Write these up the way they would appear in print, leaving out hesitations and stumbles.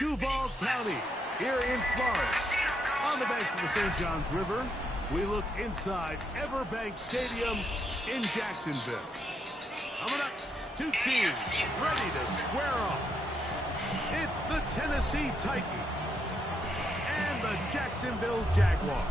Duval County, here in Florida. On the banks of the St. Johns River, we look inside Everbank Stadium in Jacksonville. Coming up, two teams ready to square off. It's the Tennessee Titans and the Jacksonville Jaguars.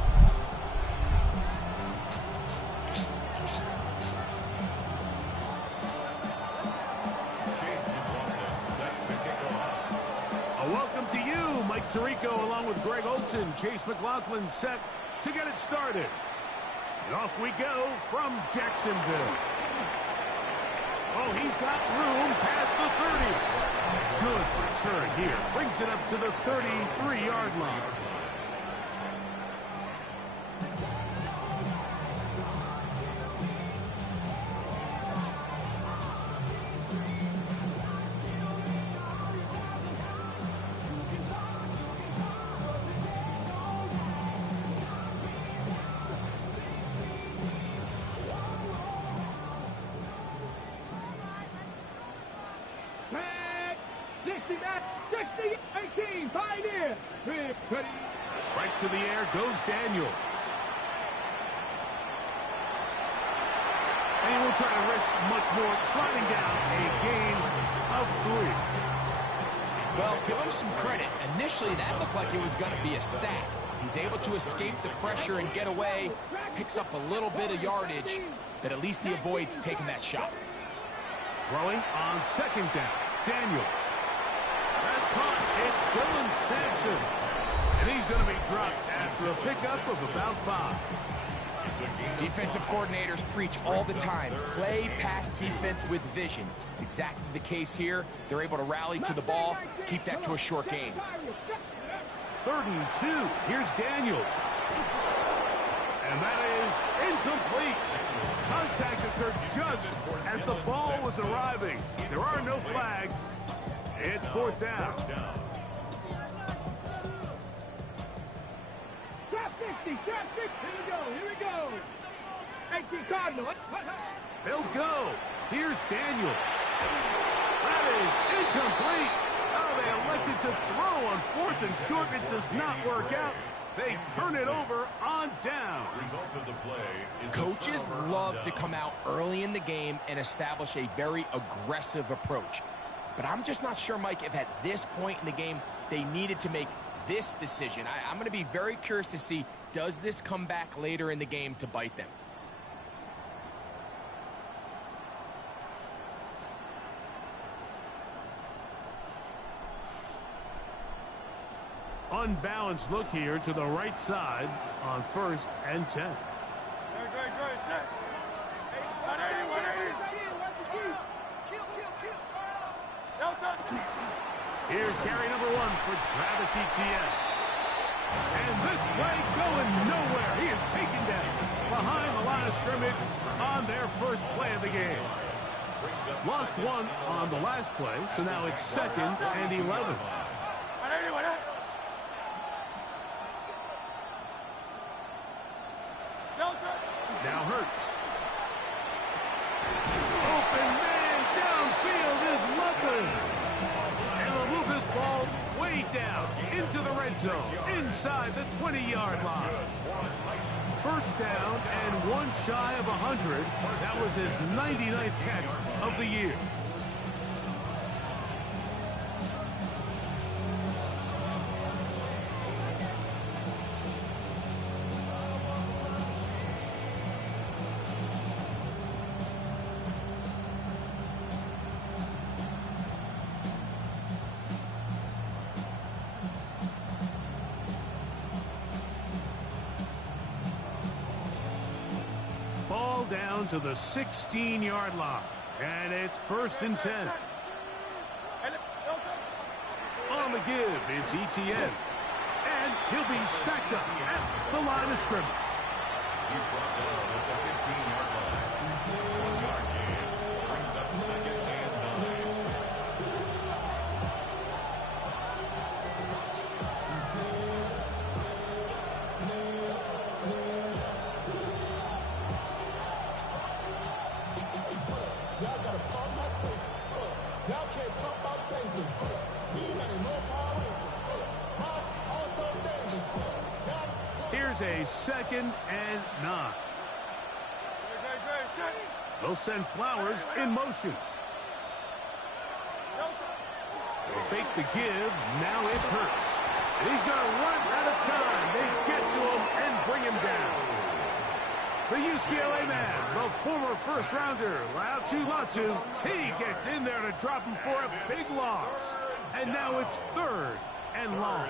Welcome to you, Mike Tirico, along with Greg Olson. Chase McLaughlin set to get it started. And off we go from Jacksonville. Oh, he's got room past the 30. Good return here. Brings it up to the 33-yard line. Right to the air goes Daniels. And he won't try to risk much more, sliding down a gain of 3. Well, give him some credit. Initially, that looked like it was going to be a sack. He's able to escape the pressure and get away, picks up a little bit of yardage, but at least he avoids taking that shot. Throwing on second down, Daniels. That's caught. It's Dylan Sampson. And he's going to be dropped after a pickup of about 5. Defensive coordinators preach all the time. Play pass defense with vision. It's exactly the case here. They're able to rally to the ball, keep that to a short gain. 3rd and 2. Here's Daniels. And that is incomplete. Contact occurred just as the ball was arriving. There are no flags. It's 4th down. Trap 50. Here we go. 18 Cardinals. They'll go. Here's Daniels. That is incomplete. Oh, they elected to throw on 4th and short. It does not work out. They turn it over on down. Coaches love to come out early in the game and establish a very aggressive approach. But I'm just not sure, Mike, if at this point in the game they needed to make this decision. I'm going to be very curious to see, does this come back later in the game to bite them? Unbalanced look here to the right side on 1st and 10. Here's carry number 1 for Travis Etienne. And this play going nowhere. He is taken down behind the line of scrimmage on their first play of the game. Lost 1 on the last play, so now it's 2nd and 11. Now Hurts. Open man downfield is Loveland. And they'll move this ball way down into the red zone, inside the 20-yard line. 1st down and 1 shy of 100. That was his 99th catch of the year. Ball down to the 16-yard line. And it's 1st and 10. On the give, it's Etienne. And he'll be stacked up at the line of scrimmage. He's brought down at the 15-yard line. 1-yard gain brings up 2nd and 9. Y'all got to pump my taste. Y'all can't talk about basic. You got no power. Here's a 2nd and 9. They'll send Flowers in motion. They'll fake the give. Now it's Hurts. He's going to run out of time. They get to him and bring him down. The UCLA man, the former first-rounder, Laiatu Latu, he gets in there to drop him for a big loss. And now it's 3rd and long.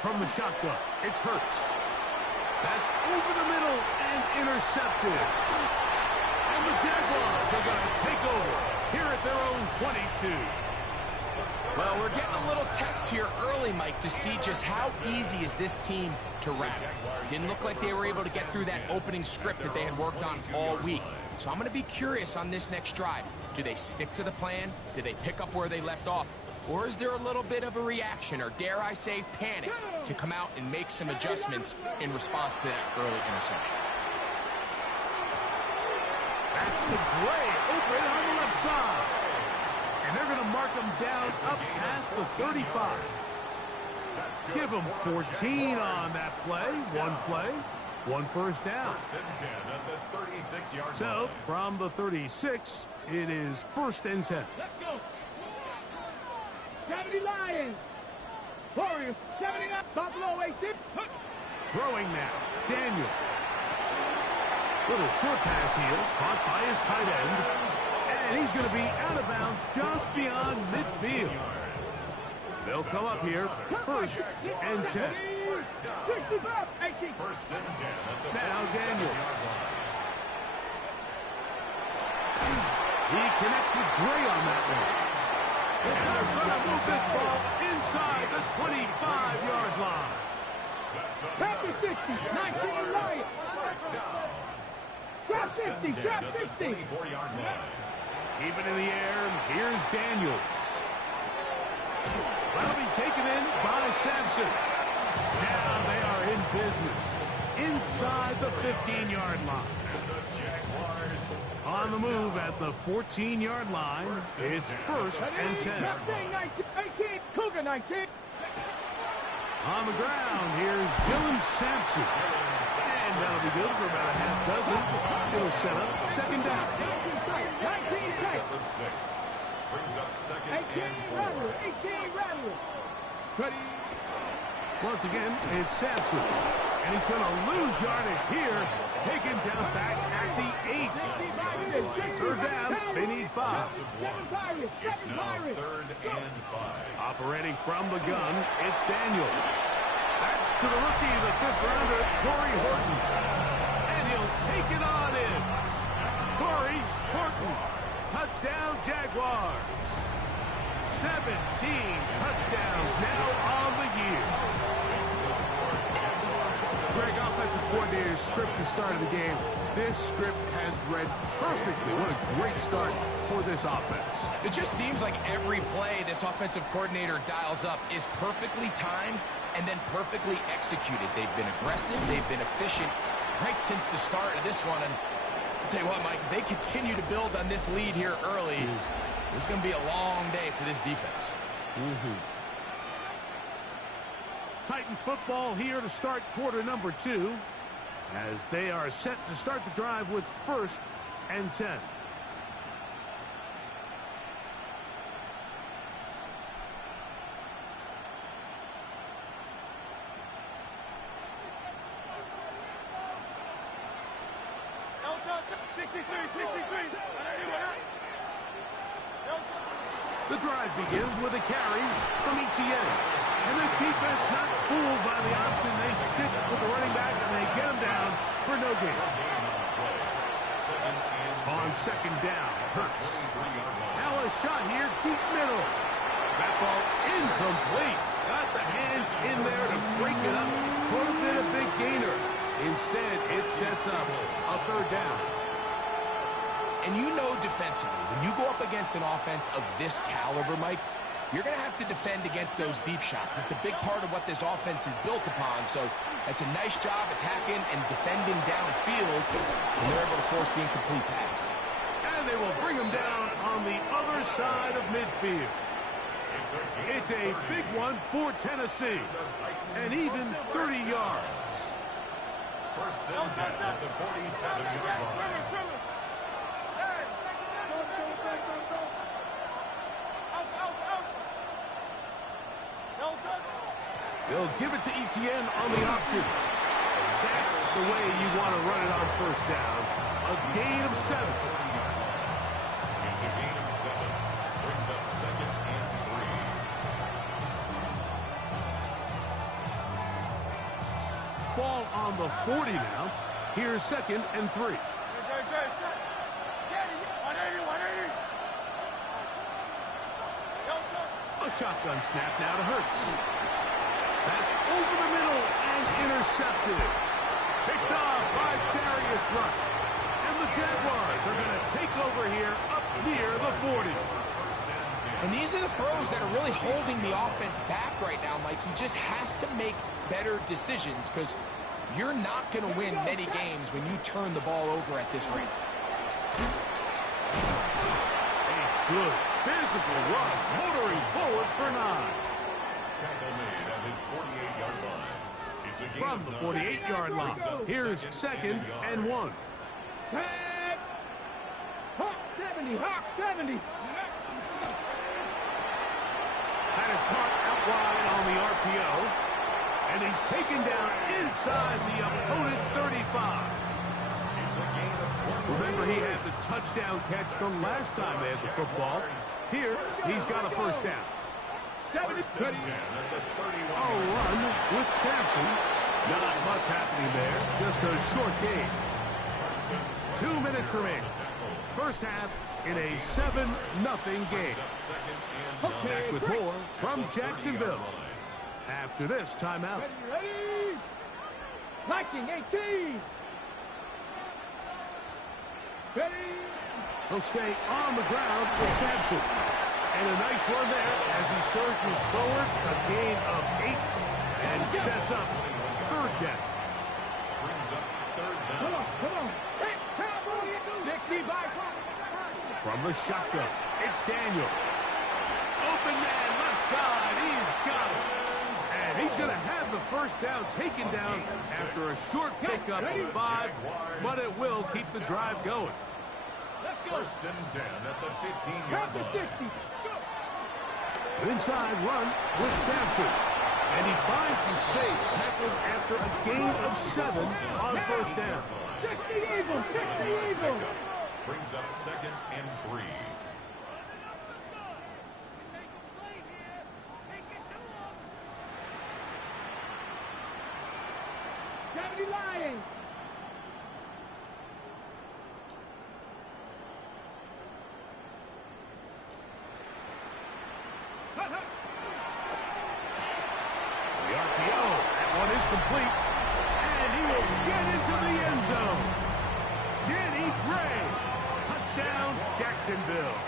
From the shotgun, it's Hurts. That's over the middle and intercepted. And the Jaguars are going to take over here at their own 22. Well, we're getting a little test here early, Mike, to see just how easy is this team to rattle. Didn't look like they were able to get through that opening script that they had worked on all week. So I'm going to be curious on this next drive. Do they stick to the plan? Do they pick up where they left off? Or is there a little bit of a reaction, or dare I say panic, to come out and make some adjustments in response to that early interception? That's the Gray open on the left side. And they're going to mark him down up past the 35. Give him 14 on that play. One first down. So, from the 36, it is 1st and 10. Let's go. 70 Lions. Warriors, 79. Buffalo, 18. Throwing now. Daniel. Little short pass here. Caught by his tight end. And he's going to be out of bounds just beyond midfield. They'll come up here. 1st and 10. Now Daniel. He connects with Gray on that one. And they're going to move this ball inside the 25-yard line. Packers 60, 19 Lions. Drop 50, drop 50. Keep it in the air, and here's Daniels. That'll be taken in by Sampson. Now they are in business inside the 15-yard line. On the move at the 14-yard line, it's 1st and 10. 18, Cougar 19. On the ground, here's Dylan Sampson. And that'll be good for about a half dozen. It'll set up 2nd down. 19 tight. Brings up 2nd 18 and 4. Rattler, 18 Rattler. Ready. Once again, it's Sampson. And he's going to lose yardage here. Taken down back at the 8. 3rd down, they need 5. It's now 3rd and 5. Operating from the gun, it's Daniels. That's to the rookie, the 5th-rounder, Torrey Horton. And he'll take it on in. Torrey Horton. Touchdown, Jaguars. 17 touchdowns now on the year. Greg, offensive coordinator's script the start of the game. This script has read perfectly. What a great start for this offense. It just seems like every play this offensive coordinator dials up is perfectly timed and then perfectly executed. They've been aggressive. They've been efficient right since the start of this one. And I'll tell you what, Mike, they continue to build on this lead here early. This is going to be a long day for this defense. Titans football here to start quarter number 2 as they are set to start the drive with 1st and 10. The drive begins with a carry from Etienne. And this defense not fooled by the option. They stick with the running back and they get him down for no gain. On 2nd down, Hurts. Now a shot here deep middle. That ball incomplete. Got the hands in there to break it up. Could have been a big gainer. Instead, it sets up a third down. And you know defensively, when you go up against an offense of this caliber, Mike, you're going to have to defend against those deep shots. It's a big part of what this offense is built upon. So that's a nice job attacking and defending downfield, and they're able to force the incomplete pass. And they will bring him down on the other side of midfield. It's a big one for Tennessee, and even 30 yards. First and 10 at the 47-yard line. They'll give it to Etienne on the option. That's the way you want to run it on first down. A gain of 7. It's a gain of 7. Brings up second and 3. Ball on the 40 now. Here's second and 3. A shotgun snap now to Hurts. That's over the middle and intercepted. Picked off by Darius Rush. And the Jaguars are going to take over here up near the 40. And these are the throws that are really holding the offense back right now, Mike. He just has to make better decisions because you're not going to win many games when you turn the ball over at this rate. A good physical rush, motoring forward for 9. Tackle made at his 48-yard line. It's a gain From the 48-yard line, here's second and 1. Hawk 70, Hawk 70. That is caught out wide on the RPO. And he's taken down inside the opponent's 35. It's a gain of 20. Remember, he had the touchdown catch from last time they had the football. Here, he's got a first down. First and 10 at the 31. A run with Sampson. Not much happening there, just a short game. 2 minutes remaining. First half in a 7-0 game. Back with more from Jacksonville. After this timeout. Ready? Viking 18. Steady. He'll stay on the ground with Sampson. And a nice run there as he surges forward. A gain of 8 and sets up third down. Brings up third Come down. on, come on. Hey, cowboy. Dixie by From the shotgun, it's Daniel. Open man left side. He's got it. And he's going to have the first down taken down after a short pickup of 5. But it will keep the drive going. Let's go. First and 10 at the 15-yard Copy line. 60. Go. Inside run with Sampson. And he finds some space tackled after a gain of 7 on first down. 60 evil, 60 evil. Brings up second and 3. Gravity lying. The RPO, that one is complete. And he will get into the end zone. Danny Gray. Touchdown, Jacksonville.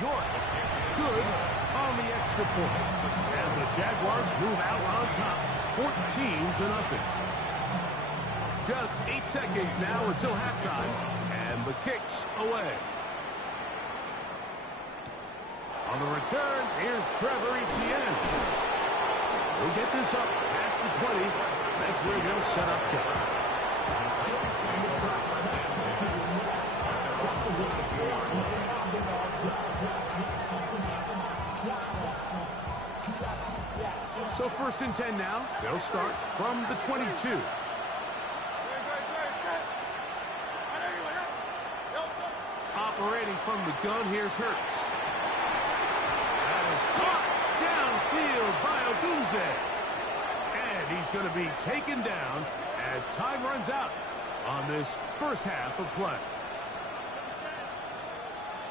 York, good on the extra point. And the Jaguars move out on top, 14-0. Just 8 seconds now until halftime, and the kick's away. On the return, here's Trevor Etienne. He'll get this up past the 20. That's where he'll set up shop. So first and 10 now. They'll start from the 22. Operating from the gun, here's Hurts. That is caught downfield by Odunze. And he's going to be taken down as time runs out on this first half of play.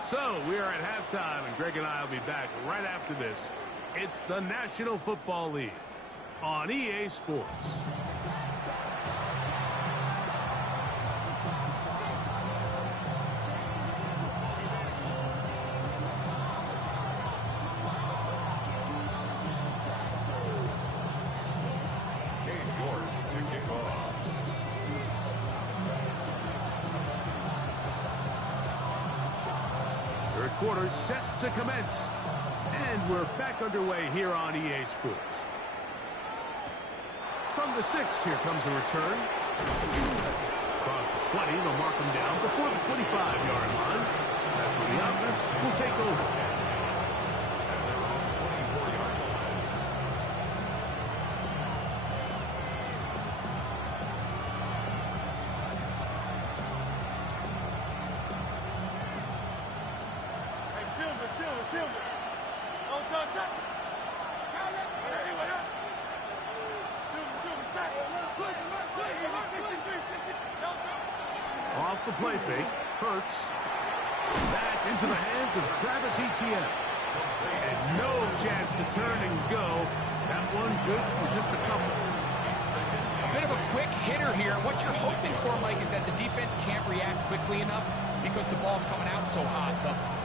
So we are at halftime, and Greg and I will be back right after this. It's the National Football League on EA Sports. Third quarter set to commence. And we're back underway here on EA Sports. From the 6, here comes a return. Across the 20, they'll mark him down before the 25-yard line. That's where the offense will take over. Off the play fake, Hurts. That's into the hands of Travis Etienne. And no chance to turn and go. That one good for just a couple. A bit of a quick hitter here. What you're hoping for, Mike, is that the defense can't react quickly enough because the ball's coming out so hot.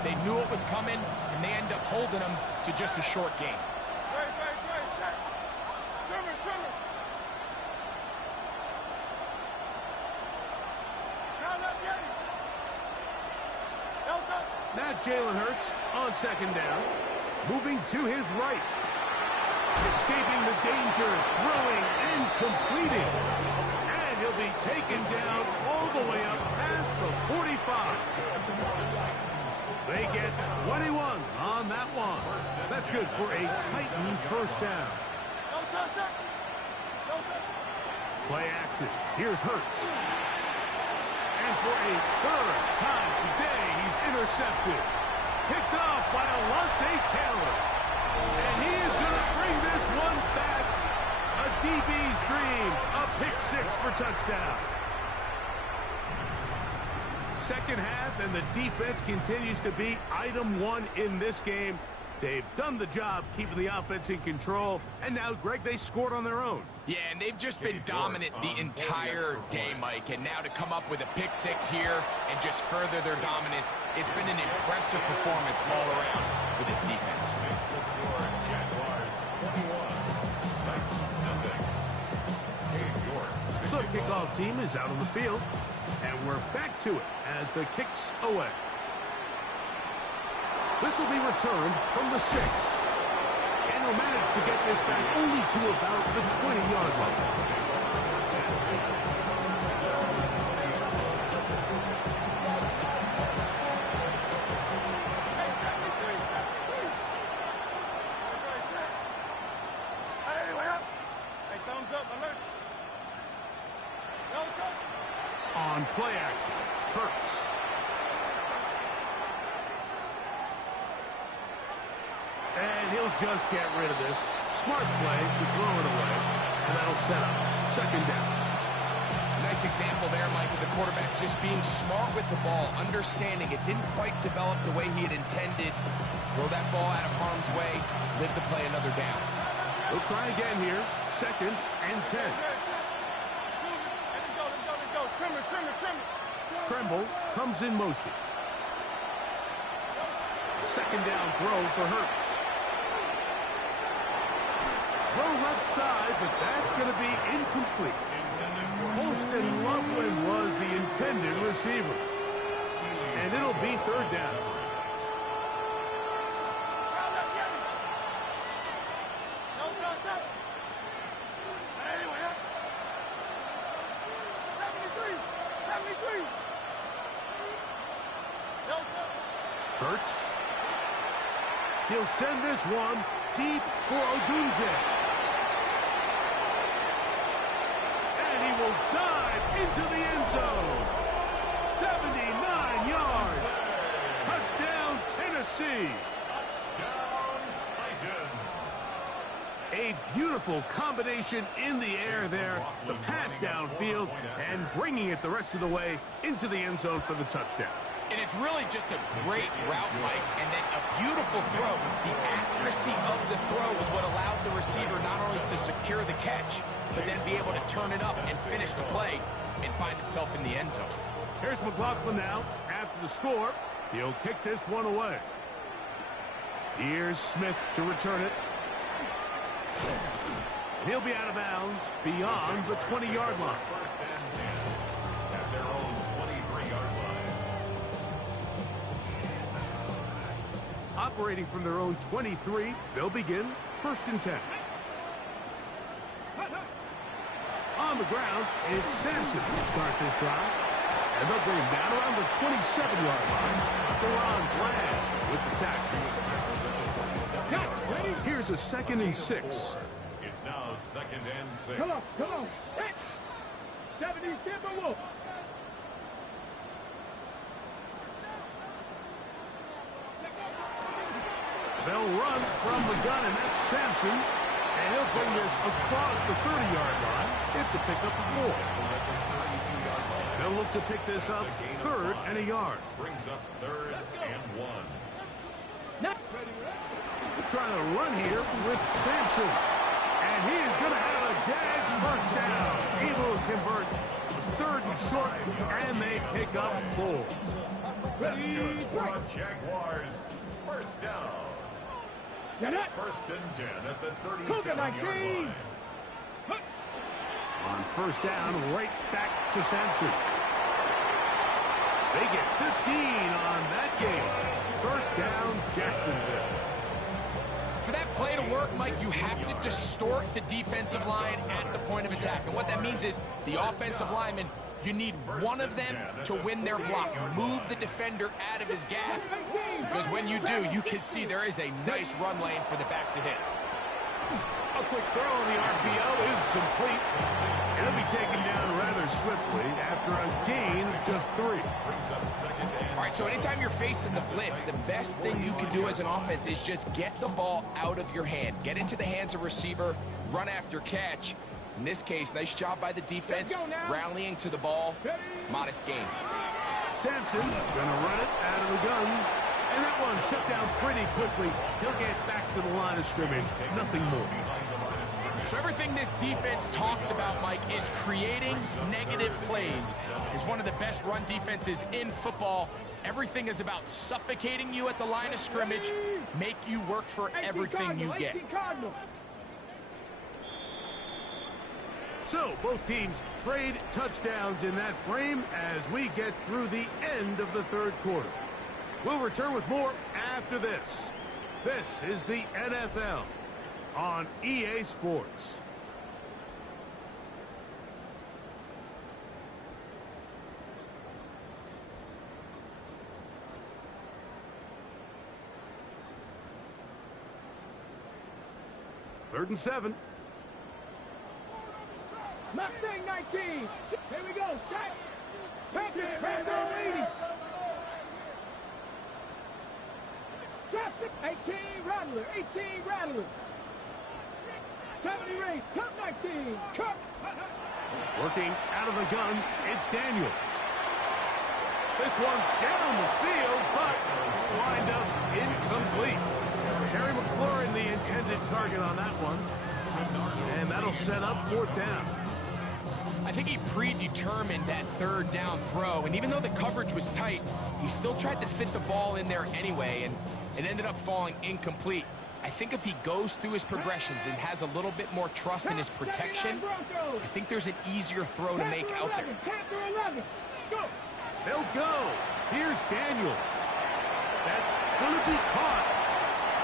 They knew it was coming, and they end up holding them to just a short game. Now Jalen Hurts on second down, moving to his right. Escaping the danger, throwing and completing. And he'll be taken down all the way up past the 45. They get 21 on that one. That's good for a Titan first down. Play action. Here's Hurts. And for a third time today, he's intercepted. Picked off by Alontae Taylor. And he is going to bring this one back. A DB's dream. A pick 6 for touchdown. Second half, and the defense continues to be item 1 in this game. They've done the job keeping the offense in control, and now, Greg, they scored on their own. Yeah, and they've just been dominant the entire day, Mike. And now to come up with a pick 6 here and just further their dominance, it's been an impressive performance all around for this defense. The kickoff team is out on the field, and we're back to it as the kick's away. This will be returned from the 6. And he'll manage to get this back only to about the 20-yard line. On play action, Hurts. And he'll just get rid of this. Smart play to throw it away. And that'll set up second down. Nice example there, Mike, of the quarterback just being smart with the ball, understanding it didn't quite develop the way he had intended. Throw that ball out of harm's way, live to play another down. He'll try again here. Second and 10. Tremble comes in motion. Second down throw for Hurts. Throw left side, but that's going to be incomplete. Holston Loveland was the intended receiver. And it'll be third down. Hurts. He'll send this one deep for Odunze. And he will dive into the end zone. 79 yards. Touchdown, Tennessee. Touchdown, Titans. A beautiful combination in the air there. The pass downfield and bringing it the rest of the way into the end zone for the touchdown. And it's really just a great route, Mike, and then a beautiful throw. The accuracy of the throw is what allowed the receiver not only to secure the catch, but then be able to turn it up and finish the play and find himself in the end zone. Here's McLaughlin now. After the score, he'll kick this one away. Here's Smith to return it. He'll be out of bounds beyond the 20-yard line. First and 10 at their own 23-yard line. Operating from their own 23, they'll begin first and 10. On the ground, it's Sampson to start this drive. And they'll bring him down around the 27-yard line. Deron Bland with the tackle. Here's a 2nd and 6. It's now 2nd and 6. Come on, come on. Hit. 70 Timberwolves. They'll run from the gun, and that's Sampson. And he'll bring this across the 30-yard line. It's a pickup of 4. They'll look to pick this up 3rd and a yard. Brings up 3rd and 1. Trying to run here with Sampson. And he is going to have a Jags first down. Able to convert. It's 3rd and short, and they pick up 4. That's good for a Jaguars first down. First and 10 at the 37-yard line. On first down, right back to Sampson. They get 15 on that game. First down, Jacksonville. For that play to work, Mike, you have to distort the defensive line at the point of attack. And what that means is the offensive lineman, you need one of them to win their block. Move the defender out of his gap. Because when you do, you can see there is a nice run lane for the back to hit. A quick throw on the RPO is complete. It'll be taken down rather swiftly after a gain of just 3. All right, so anytime you're facing the blitz, the best thing you can do as an offense is just get the ball out of your hand. Get into the hands of receiver, run after catch. In this case, nice job by the defense, rallying to the ball. Modest gain. Sampson gonna run it out of the gun. And that one shut down pretty quickly. He'll get back to the line of scrimmage. Nothing more. So everything this defense talks about, Mike, is creating negative plays. It's one of the best run defenses in football. Everything is about suffocating you at the line of scrimmage, make you work for everything you get. So both teams trade touchdowns in that frame as we get through the end of the 3rd quarter. We'll return with more after this. This is the NFL on EA Sports. Third and 7. Mustang 19. Here we go. Set. Panther 80. 18 Rattler. 18 Rattler. 70 Reed. Cut 19. Cut. Working out of the gun, it's Daniels. This one down the field, but lined up incomplete. Terry McLaurin, the intended target on that one. And that'll set up 4th down. I think he predetermined that 3rd down throw, and even though the coverage was tight, he still tried to fit the ball in there anyway, and it ended up falling incomplete. I think if he goes through his progressions and has a little bit more trust in his protection, I think there's an easier throw to make out there. They'll go. Here's Daniels. That's going to be caught.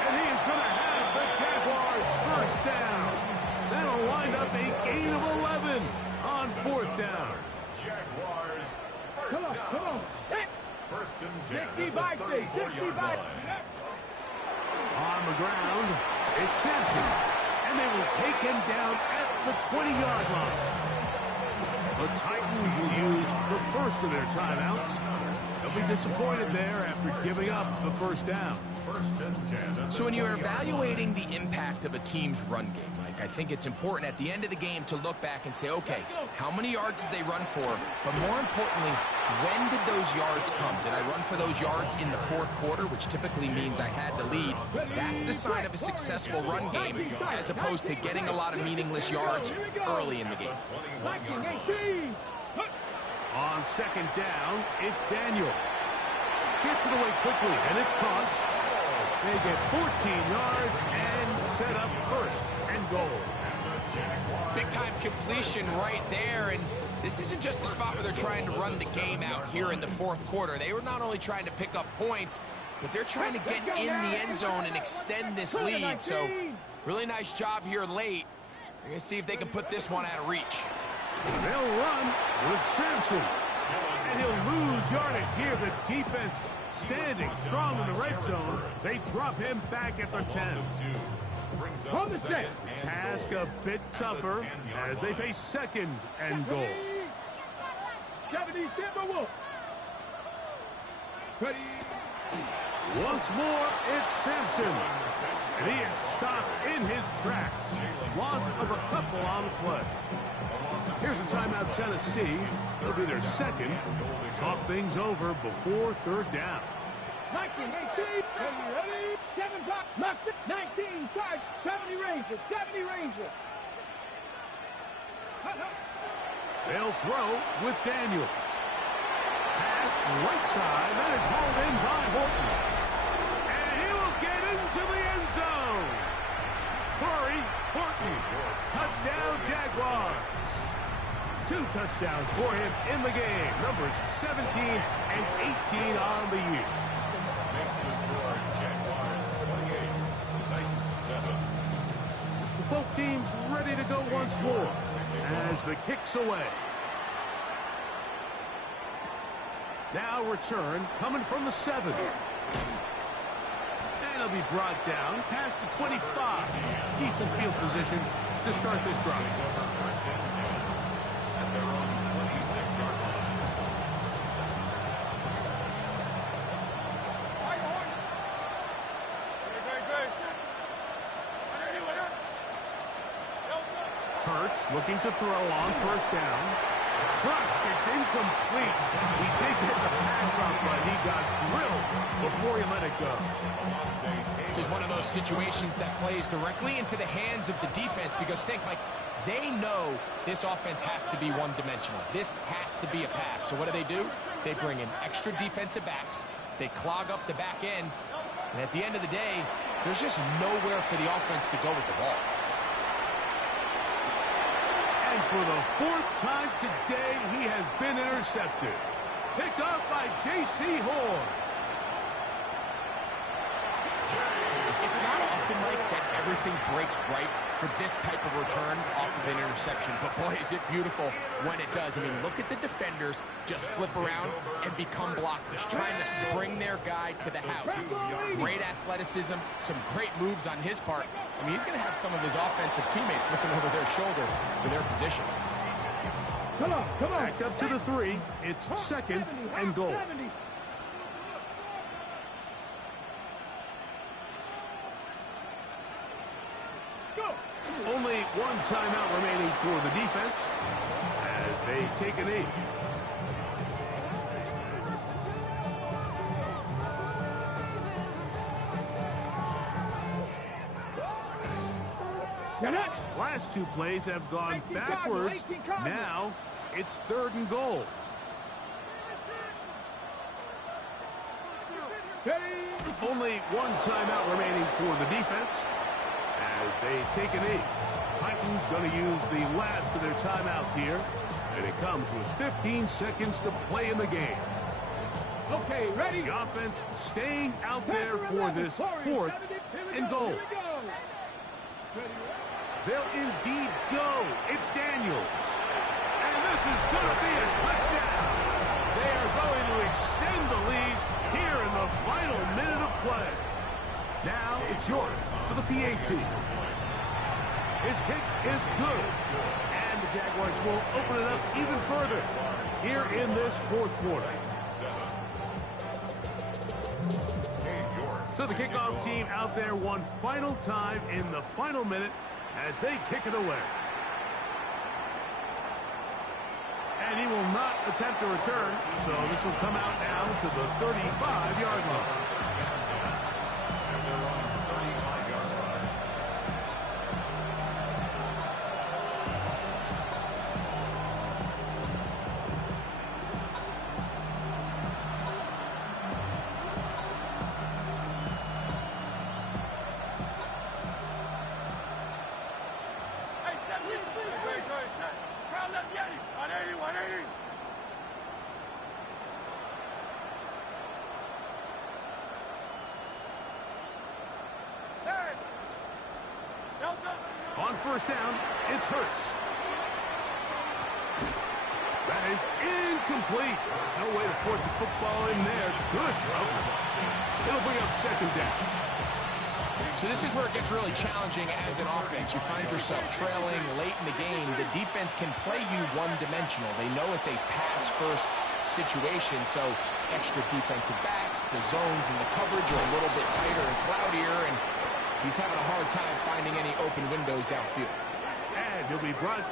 And he is going to have the Jaguars first down. That'll wind up a gain of 11 on 4th down. Jaguars first down. Come on. First and 10 at 60 the by 34-yard line. On the ground, it's Sampson. And they will take him down at the 20-yard line. The Titans will use the first of their timeouts. They'll They'll be disappointed there after giving up the first down. So when you're evaluating the impact of a team's run game, Mike, I think it's important at the end of the game to look back and say, okay, how many yards did they run for? But more importantly, when did those yards come? Did I run for those yards in the fourth quarter, which typically means I had the lead? That's the sign of a successful run game, as opposed to getting a lot of meaningless yards early in the game. On second down, it's Daniel. Gets it away quickly, and it's caught. They get 14 yards and set up first and goal. Big-time completion right there, and this isn't just a spot where they're trying to run the game out here in the fourth quarter. They were not only trying to pick up points, but they're trying to get in the end zone and extend this lead. So really nice job here late. We're going to see if they can put this one out of reach. They'll run with Sampson. And he'll lose yardage here. The defense standing strong in the red zone. They drop him back at the 10. Task a bit tougher as they face second and goal. Once more, it's Sampson. And he is stopped in his tracks. Loss of a couple on the play. Here's a timeout, Tennessee. It'll be their second. Talk things over before third down. 19, 18, ready, 7 block, 19, charge, 70 Rangers, 70 Rangers. They'll throw with Daniels. Pass right side, that is hauled in by Horton. And he will get into the end zone. Corey Horton, touchdown Jaguars. 2 touchdowns for him in the game. Numbers 17 and 18 on the year. Makes the score Jaguars 28, Titans 7. So both teams ready to go once more as the kick's away. Now return coming from the 7. And he'll be brought down past the 25. Decent field position to start this drive. First and 10 at their own 26-yard line. Hurts looking to throw on first down. Crushed, it's incomplete. He did get the pass off, but he got drilled before he let it go. This is one of those situations that plays directly into the hands of the defense because think, Mike, they know this offense has to be one-dimensional. This has to be a pass. So what do? They bring in extra defensive backs. They clog up the back end. And at the end of the day, there's just nowhere for the offense to go with the ball. And for the 4th time today, he has been intercepted. Picked off by J.C. Horn. It's not often, Mike, that everything breaks right for this type of return off of an interception. But, boy, is it beautiful when it does. I mean, look at the defenders just flip around and become blockers, trying to spring their guy to the house. Great athleticism, some great moves on his part. I mean, he's going to have some of his offensive teammates looking over their shoulder for their position. Come on. Back up to the 3. It's second and goal. Only one timeout remaining for the defense as they take a knee. Last 2 plays have gone backwards. Now it's 3rd and goal. Only one timeout remaining for the defense as they take a knee. Titans going to use the last of their timeouts here, and it comes with 15 seconds to play in the game. Okay, ready? The offense staying out there for this 4th and goal. They'll indeed go. It's Daniels. And this is going to be a touchdown. They are going to extend the lead here in the final minute of play. Now it's York for the PAT. His kick is good. And the Jaguars will open it up even further here in this 4th quarter. So the kickoff team out there one final time in the final minute as they kick it away. And he will not attempt a return, so this will come out now to the 35-yard line. On first down, it's Hurts. That is incomplete. No way to force the football in there. Good coverage. It'll bring up second down. So this is where it gets really challenging as an offense. You find yourself trailing late in the game. The defense can play you one-dimensional. They know it's a pass-first situation, so extra defensive backs, the zones and the coverage are a little bit tighter and cloudier, and he's having a hard time finding any open windows downfield. And he'll be brought down.